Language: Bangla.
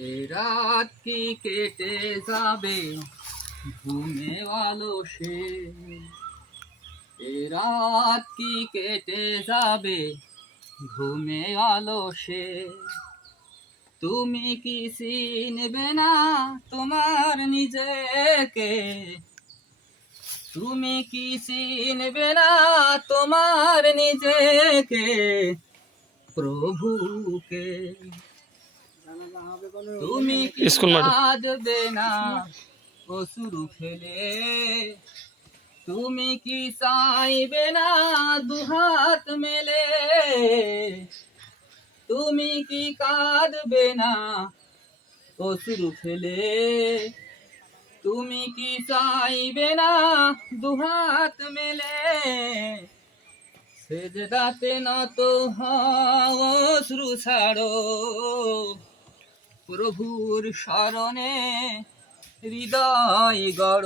এ রাত কি কেটে যাবে ঘুমে আলসে, এ রাত কি কেটে যাবে ঘুমে আলসে। তুমি কি চিনবে না তোমার নিজেকে, তুমি কি চিনবে না তোমার নিজেকে, প্রভুকে। তুমি কি কাঁদবে না অশ্রু ফেলে, তুমি কি চাইবে না দুহাত মেলে, তুমি কি কাঁদবে না অশ্রু ফেলে, তুমি কি চাইবে না দুহাত মেলে। সেজদাতে নত হও অশ্রু ছাড়ো, প্রভুর শরণে হৃদয় গড়।